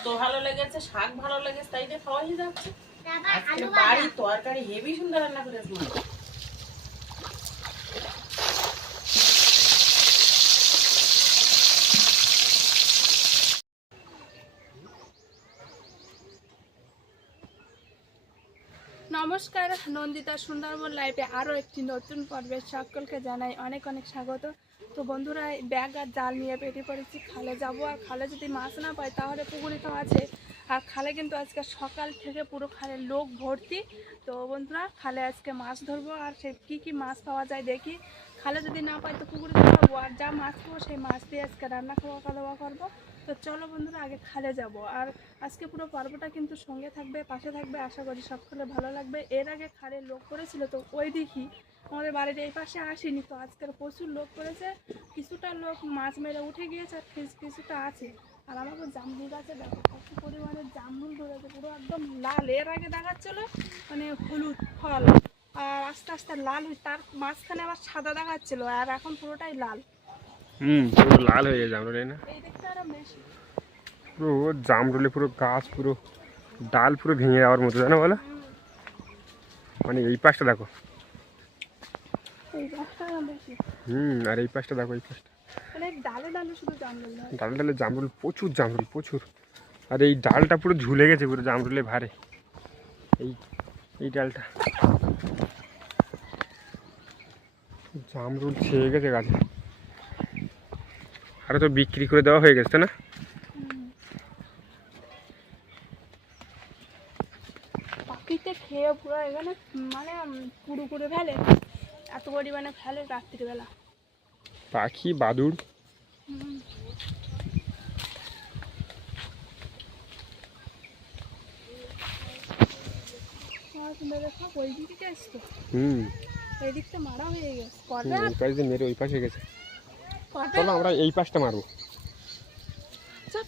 পোস্ত ভালো লেগেছে, শাক ভালো লেগেছে, তাই দিয়ে খাওয়াই যাচ্ছে। আজকে বাড়ির তরকারি হেভি সুন্দর রান্না করেছে মা। নমস্কার, নন্দিতা সুন্দরবন লাইভে আরও একটি নতুন পর্বে সকলকে জানাই অনেক অনেক স্বাগত। তো বন্ধুরা, ব্যাগ আর জাল নিয়ে বেরিয়ে পড়েছি, খালে যাব। আর খালে যদি মাছ না পাই তাহলে পুকুরে তো আছে। আর খালে কিন্তু আজকে সকাল থেকে পুরো খালে লোক ভর্তি। তো বন্ধুরা, খালে আজকে মাছ ধরবো, আর সে কী মাছ পাওয়া যায় দেখি। খালে যদি না পাই তো পুকুরে পাবো, আর যা মাছ পাবো সেই মাছ দিয়ে আজকে রান্না খাওয়া দাওয়া করবো। তো চলো বন্ধুরা, আগে খালে যাব। আর আজকে পুরো পর্বটা কিন্তু সঙ্গে থাকবে, পাশে থাকবে, আশা করি সকলে ভালো লাগবে। এর আগে খালে লোক করেছিল, তো ওই দিকই আমাদের বাড়ির এই পাশে আসেনি। তো আজকের প্রচুর লোক করেছে, কিছুটা লোক মাছ মেরে উঠে গিয়েছে, আর কিছুটা আছে। আর আমাকে জামরুল গাছে দেখো কত পরিমাণে জামরুল ধরেছে, পুরো একদম লাল। এর আগে দেখাচ্ছিল মানে হলুদ ফল, আর আস্তে আস্তে লাল হয়ে তার মাঝখানে আবার সাদা দেখাচ্ছিল, আর এখন পুরোটাই লাল। পুরো লাল হয়ে যায় জামরুল, না? এই দিকটা আরো বেশি পুরো জামরুলে পুরো গাছ, পুরো ডাল পুরো ভেঙে যাওয়ার মতো, জানো বলো? মানে এই পাশটা দেখো, এই গাছটা আরো বেশি। আর এই পাশটা দেখো, এই পাশটা মানে ডালে ডালে শুধু জামরুল নয়, ডালে ডালে জামরুল, প্রচুর জামরুল, প্রচুর। আর এই ডালটা পুরো ঝুলে গেছে পুরো জামরুলে ভারে, এই এই ডালটা জামরুল ছেয়ে গেছে গাছে। আরে তো বিক্রি করে দেওয়া হয়ে গেছে না? পাখিতে খেয়ে পুরো এখানে মানে পুরো করে ফেলে, এত পরিমাণে ফেলে রাত্রিবেলা। পাখি, বাদুড়, ওই দিকে আসতো, এই দিকটা মারা হয়ে গেছে, এই পাশ দিয়ে মেরে ওই পাশে গেছে। চলো আমরা এই পাশটা মারবো।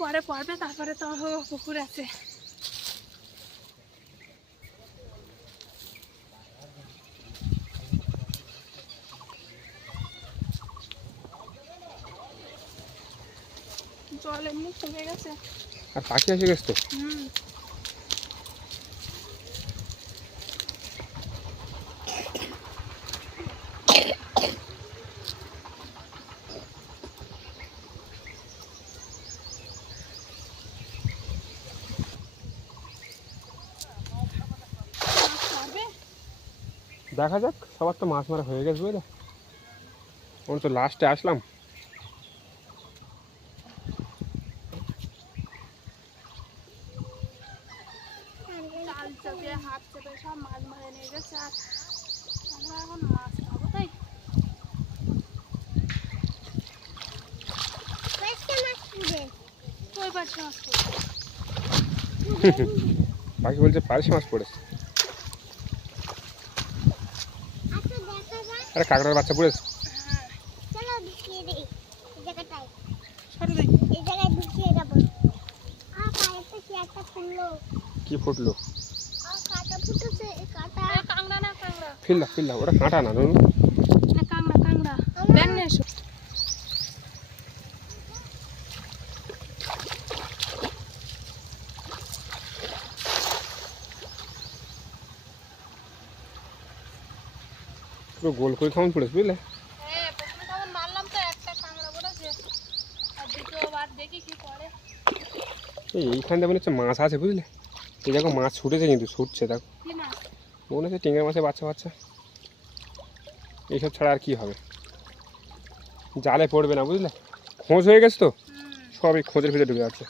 পরে পড়বে, তারপরে তো পুকুর আছে। জল এমনি কমে গেছে, আর পাখি এসে গেছে তো। দেখা যাক, সবার তো মাছ মারা হয়ে গেছে বুঝলে। আমরা তো লাস্টে আসলাম। চাল চেপে হাত চেপে সব মাছ মারে নিয়ে গেছে, আর আমরা এখন মাছ খাবো। তাই ওই পাশে মাছ পড়ছে। পাখি বলছে পার্শে মাছ পড়েছে। আরে কাঁকড়ার বাচ্চা পড়েছে। কি ফুটলো? ফিল্লা ওটা কাঁটা না, নুনু। কাঁকড়া ব্যাং নিয়ে এসো। পুরো গোল করে কেমন পড়েছে বুঝলে। হ্যাঁ, প্রথমে তখন মারলাম তো একটা কাঁকড়া পড়েছে, আর দ্বিতীয়বার দেখি কি করে। এইখান দিয়ে মনে হচ্ছে মাছ আছে বুঝলে। এই দেখো মাছ ছুটেছে, কিন্তু ছুটছে দেখো, কি মাছ? মনে হচ্ছে টিঙ্গের মাছের বাচ্চা। এইসব ছাড়া আর কি হবে, জালে পড়বে না বুঝলে। খোঁজ হয়ে গেছে তো, সব এই খোঁজের ভিতরে ঢুকে যাচ্ছে।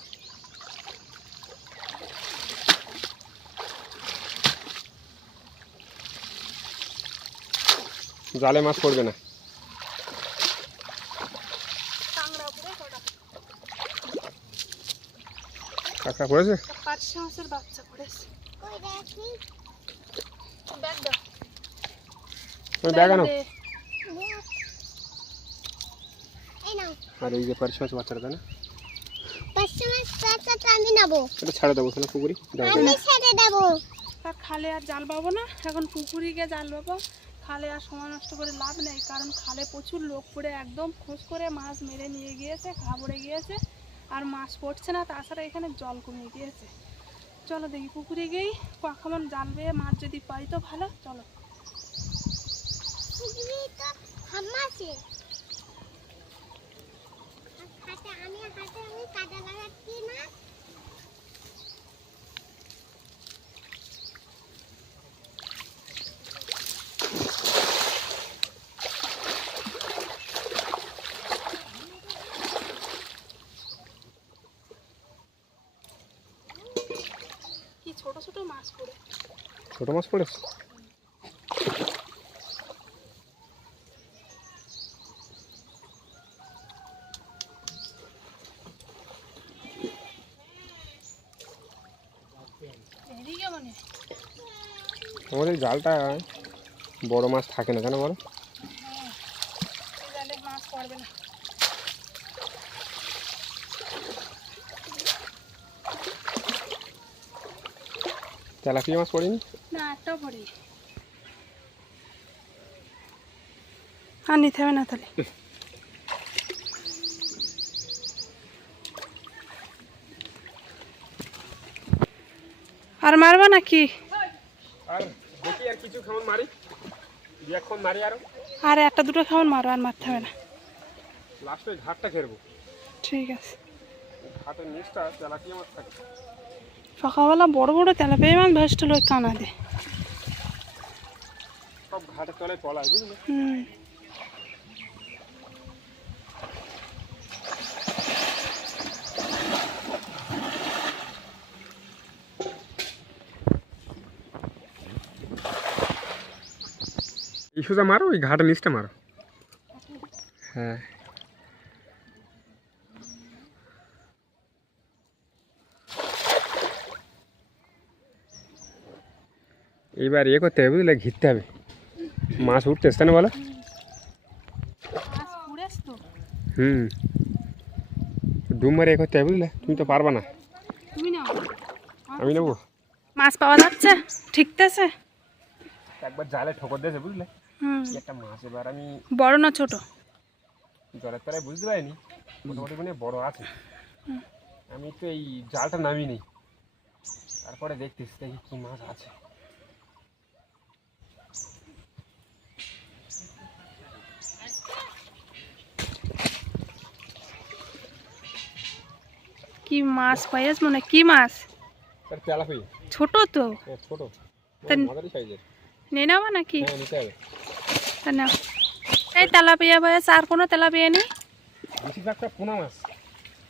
জালে মাছ পড়বে না। কাঁকড়া পড়েছে, পার্শে মাছের বাচ্চা পড়েছে। ব্যাগ দাও, ব্যাগ আনো। আর এই যে পার্শে মাছ বাচ্চাটা, তাই না? এটা ছাড়ে দেবো না পুকুরি, খালে আর জাল পাবো না, এখন পুকুরি গিয়ে জাল পাবো। খালে আর সময় নষ্ট করে লাভ নেই, কারণ খালে প্রচুর লোক পড়ে একদম খোঁজ করে মাছ মেরে নিয়ে গিয়েছে, খা পড়ে গিয়েছে। আর মাছ পড়ছে না, তাছাড়া এখানে জল কমিয়ে দিয়েছে। চলো দেখি পুকুরে গিয়ে কখন জাল বেয়ে মাছ যদি পাই তো ভালো। চলো কি ছোট ছোট মাছ পড়ে। ছোট মাছ পড়েছে। এদিকে মনে হয়। আমাদের জালটা বড় মাছ থাকে না কেন বলো? হ্যাঁ, এই জালে মাছ পড়বে না। তেলাপিয়া মাছ পড়েনি? না, একটাও পড়ি। আর নিতে হবে না তাহলে। আর মারবা নাকি? আর দেখি আর কিছু খাওন মারি, এখন মারি আরো। আর একটা দুটো খাওন মারো, আর মারতে হবে না। লাস্টে ঘাটটা খেরবো। ঠিক আছে। ঘাটের নিচটা তেলাপিয়া মাছ থাকে। সকালবেলা বড় বড় তেলাপিয়া মাছ ভেসছিল ওই কানাতে। সব ঘাটের তলায় পলায় বুঝলি। হুম। এই সোজা মারো, ওই ঘাটের নিচটা মারো। হ্যাঁ এইবার ইয়ে করতে হবে বুঝলে, ঘিরতে হবে। মাছ উঠতেছে না বলো? হুম, ডুব মারে এ করতে হবে বুঝলে। তুমি তো পারবা না। তুমি নাও। আমি নেবো। মাছ পাওয়া যাচ্ছে? ঠিকতেছে? একবার জালে ঠোকর দিয়েছে বুঝলে। হুম। একটা মাছ এবার আমি বড় না ছোট? জলের তলায় বুঝতে পারিনি, মোটামুটি মানে বড় আছে। আমি তো এই জালটা নামিয়ে নিই, তারপরে দেখতেছি দেখি কি মাছ আছে। কি মাছ পাইয়াছ মনে? কি মাছ? তেলাপিয়া। ছোট তো? ছোট তা- মাঝারি সাইজের। নিয়ে নেওয়া নাকি? হ্যাঁ নিতে হবে। তা নাও। এই তেলাপিয়া পাইয়াছ, আর কোনো তেলাপিয়া নেই? বেশিরভাগটা পোনা মাছ।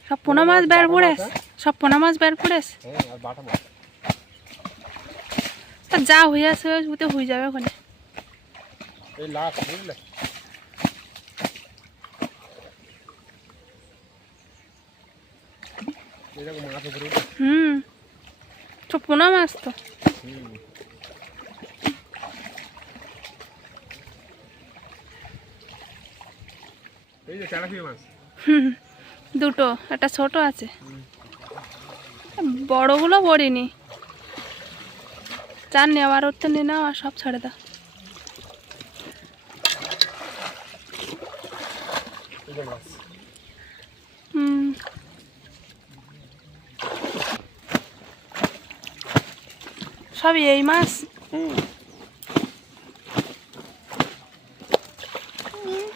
সব পোনা মাছ বের পড়েছ? সব পোনা মাছ বের পড়েছ? হ্যাঁ আর বাটা মাছ। তা যা হইয়াছে ওতে হয়ে যাবে ওখানে। এই লাস্ট বুঝলে। এই দেখো মাছ উপরে উঠে। হুম, সব পোনা মাছ তো। হুম। এই যে তেলাপিয়া মাছ। হুম, দুটো, একটা ছোট আছে। বড়গুলো পড়িনি। চার নেওয়ার ওর তো নিয়ে নাও, আর সব ছেড়ে দাও। এই যে মাছ। হুম। সবই এই মাছ?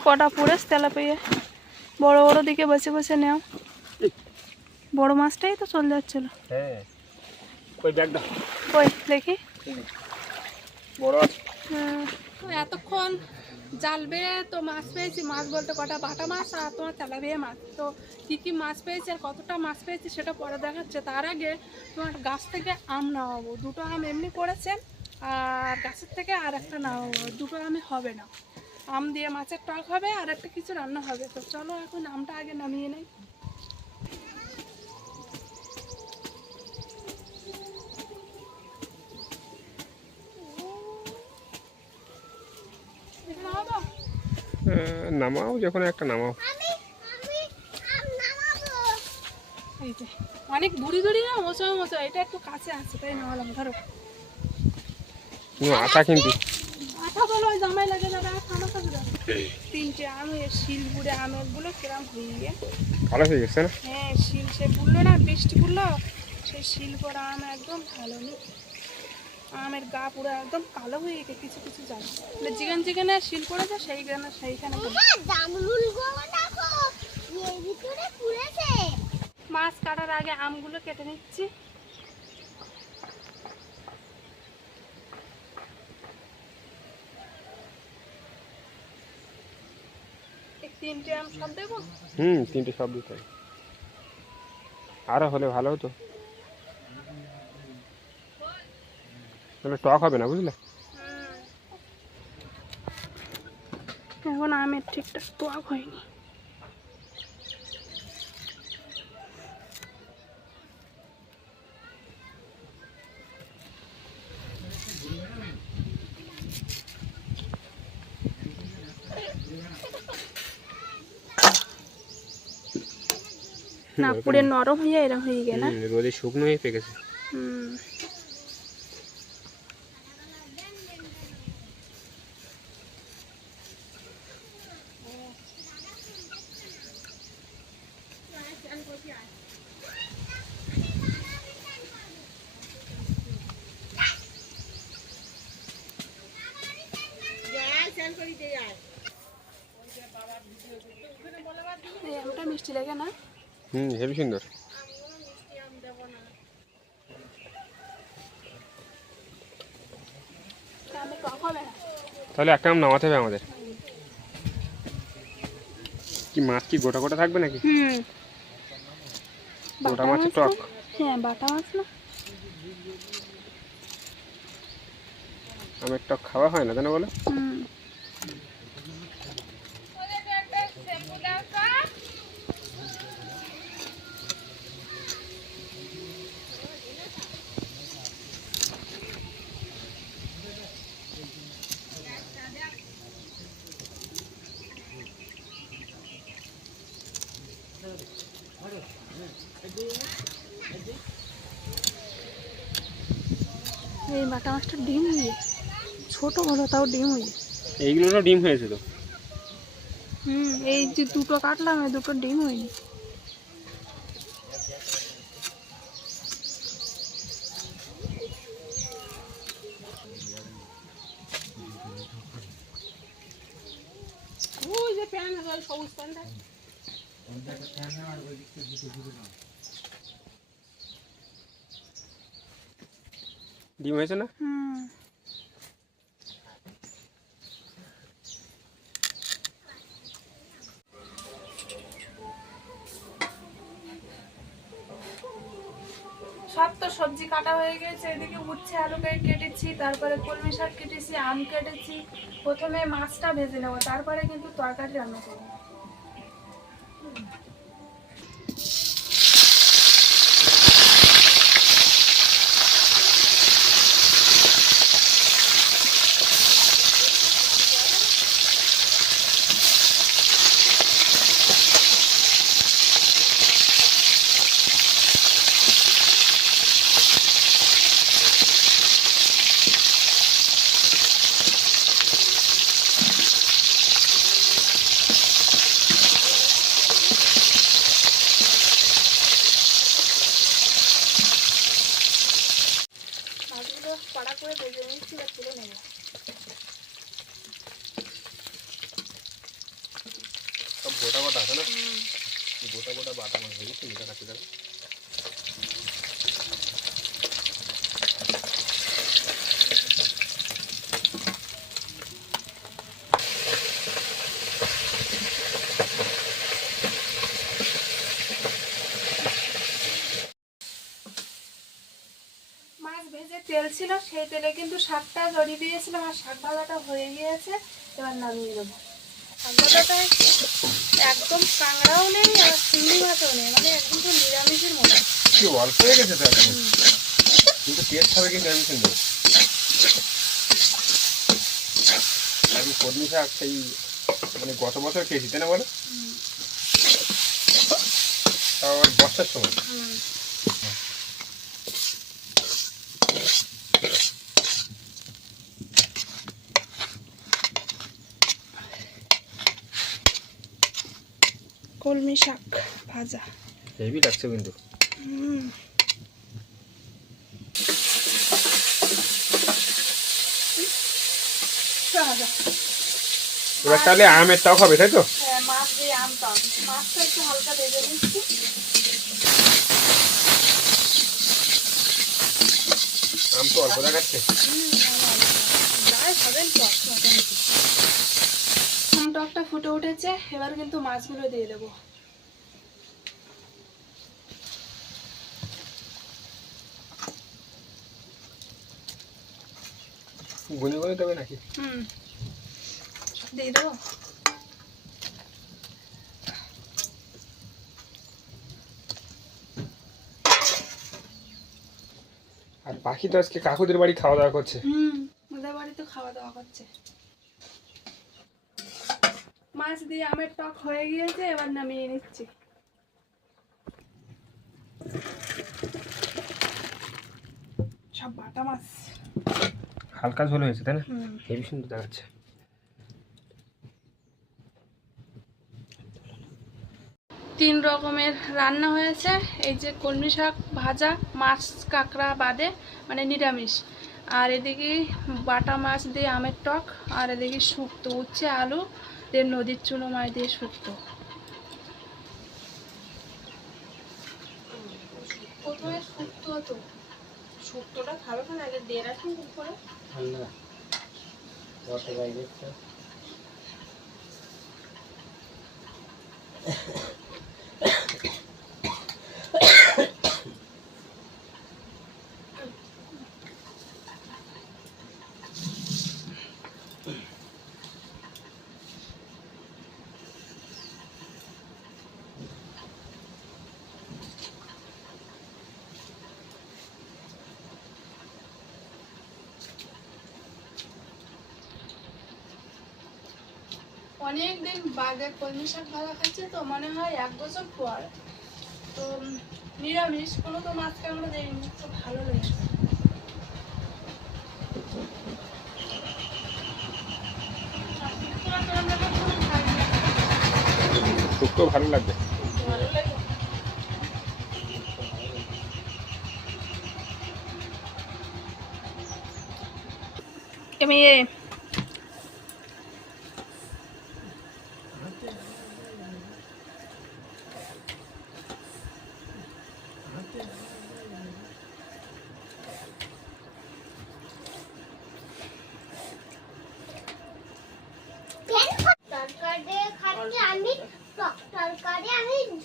কটা পড়েছ তেলাপিয়া? বড় বড় দিকে বসে বসে নেও। বড় মাছটাই তো চলে যাচ্ছিল। হ্যাঁ ওই ব্যাগ দাও। ওই দেখি। বড় আছে। এতক্ষণ জাল বেয়ে তো মাছ পেয়েছি। মাছ বলতে কটা বাটা মাছ আর তোমার তেলাপিয়া মাছ। তো কী কী মাছ পেয়েছি আর কতটা মাছ পেয়েছি সেটা পরে দেখাচ্ছে। তার আগে তোমার গাছ থেকে আম নামাবো। দুটো আম এমনি পড়েছে, আর গাছের থেকে আর একটা নামাবো। দুটো আমে হবে না, আম দিয়ে মাছের টক হবে আর একটা কিছু রান্না হবে। তো চলো এখন আমটা আগে নামিয়ে নেই। নামাও, যখন একটা নামাও। এই যে অনেক বুড়ি বুড়ি না, মোচা মোচা। এটা একটু কাছে আছে তাই নামালাম। ধরো আটা কিন্তু আঠা বলো, ওই জামাই লাগে যাবে। আর খামাখা তিনটে আম শিলপুরে আমেরগুলো কিরম হয়ে গিয়ে ভালো হয়ে গেছে না? হ্যাঁ শিল সে পড়লো না, বৃষ্টি পড়লো, সেই শিল পড়া আম একদম ভালো নেই, আমের গা পুরো একদম কালো হয়ে গেছে কিছু কিছু যায়, যেখানে যেখানে শিল পড়েছে সেইখানে মাছ কাটার আগে আমগুলো কেটে নিচ্ছি। তিনটে আম সব দেবো? তিনটে সব দিতে হবে, আরো হলে ভালো হতো, তাহলে টক হবে না বুঝলে। এখন আমের ঠিকঠাক টক হয়নি। না পুরে নরম হয়ে এরকম হয়ে গেল, রোদে শুকনো হয়ে পেকেছে। এই আমটা মিষ্টি লাগে না? হেবি সুন্দর। তাহলে একটা আম নামাতে হবে আমাদের। কি মাছ কি গোটা গোটা থাকবে নাকি? গোটা মাছের টক? হ্যাঁ বাটা মাছ না, আমের টক খাওয়া হয় না, জানো বলো? এই বাটা মাছটা ডিম হয়ে ছোট হলো তাও ডিম হয়ে, এইগুলো ডিম হয়েছে তো। এই যে দুটো কাটলাম এই দুটো ডিম হয়নি। ওই যে প্যান আছে সবুজ প্যানটা, ডিম হয়েছে না? সব তো সবজি কাটা হয়ে গেছে, এদিকে উচ্ছে আলু কেটেছি, তারপরে কলমি শাক কেটেছি, আম কেটেছি। প্রথমে মাছটা ভেজে নেবো, তারপরে কিন্তু তরকারি রান্না করবো। কড়া করে ভেজে নিচ্ছি, বা তুলে নেবো। সব গোটা গোটা আছে না? গোটা গোটা বাটা মাছ ভেজেছি, এটা কাটি দেবে। মাছ ভেজে তেল ছিল, সেই তেলে কিন্তু শাকটা জড়িয়ে দিয়েছিলাম, আর শাক ভাজাটা হয়ে গিয়েছে। এবার নামিয়ে দেবো। শাক ভাজাটায় একদম কাঁকড়াও নেই আর চিংড়ি মাছও নেই, মানে একদম তো নিরামিষের মতো। কি অল্প হয়ে গেছে তো এখন, কিন্তু টেস্ট হবে কিন্তু আমি সুন্দর। আমি কলমি শাক সেই মানে গত বছর খেয়েছি, তাই না বলো? তাও বর্ষার সময়। কলমি শাক ভাজা। হেভি লাগছে কিন্তু। এবার তাহলে আমের টক হবে, তাই তো? হ্যাঁ, মাছ দিয়ে আম টক। মাছটা একটু হালকা ভেজে নিচ্ছি। আম তো অল্প দেখাচ্ছে। যাই খাবেন টক মোটামুটি। আম টকটা ফুটে উঠেছে, এবার কিন্তু মাছগুলো দিয়ে দেবো। গুনে গুনে দেবে নাকি? দিয়ে দেবো। আর বাকি তো আজকে কাকুদের বাড়ি খাওয়া দাওয়া করছে। ওদের বাড়িতে খাওয়া দাওয়া করছে। মাছ দিয়ে আমের টক হয়ে গিয়েছে, এবার নামিয়ে নিচ্ছি। সব বাটা মাছ। হালকা ঝোল হয়েছে, তাই না? হেভি সুন্দর দেখাচ্ছে। তিন রকমের রান্না হয়েছে। এই যে কলমি শাক ভাজা, মাছ কাঁকড়া বাদে, মানে নিরামিষ। আর এদিকে বাটা মাছ দিয়ে আমের টক, আর এদিকে শুক্তো, উচ্ছে আলু দিয়ে নদীর চুনো মাছ দিয়ে শুক্তো। প্রথমে শুক্তো হতো। শুক্তোটা খাবে না, আগে দিয়ে রাখুন উপরে। অনেকদিন বাদে কলমি শাক ভাজা খাচ্ছি, তো মনে হয় 1 বছর পর। তো নিরামিষ, কোনো তো মাছ কাঁকড়া দেয়নি, তো ভালো লাগে। শুক্তো ভালো লাগবে। ভালো লাগে।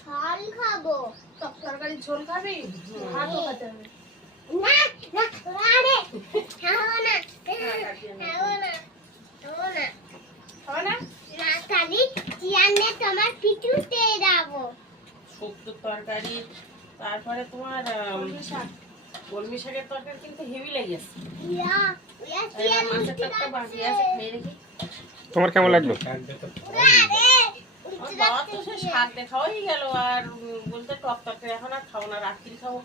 ঝাল খাবো। তরকারি ঝোল খাবি? ভাতও খেতে হবে। না না আরে খাবো না খাবো না খাবো না হবে না? না খালি চিয়ানে তোমার পিঠুতে যাবো। শুক্তোর তরকারি, তারপরে তোমার কলমি শাকের তরকারি কিন্তু হেভি লেগেছে। ইয়া ইয়া এবার চিয়ান মাছের টকটা বাকি আছে, খেয়ে দেখি। তোমার কেমন লাগলো? আরে আমার বাবা তো সে শাক দেখাওই গেল, আর বলতে টক তরকারি এখন আর খাবো না, রাত্রি খাবো।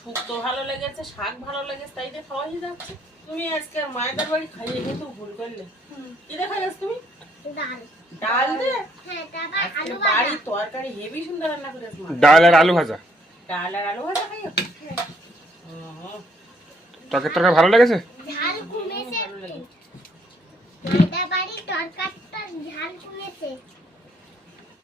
শুক্তো ভালো লেগেছে, শাক ভালো লেগেছে, তাই দিয়ে খাওয়াই যাচ্ছে। তুমি আজকে আর মায়ের বাড়ি খাইয়ে কিন্তু ভুল করলে। কি দেখা গেছে তুমি? ডাল ডাল দে। হ্যাঁ তারপর আজকে আলু বাড়ির ভাজা তরকারি হেভি সুন্দর রান্না করেছে মা। ডাল আর আলু ভাজা। ডাল আর আলু ভাজা খাইও। টকের তরকারি ভালো লেগেছে? ঝাল কমেছে ভালো লেগেছে। মায়ের বাড়ির তরকারিটা ঝাল কমেছে।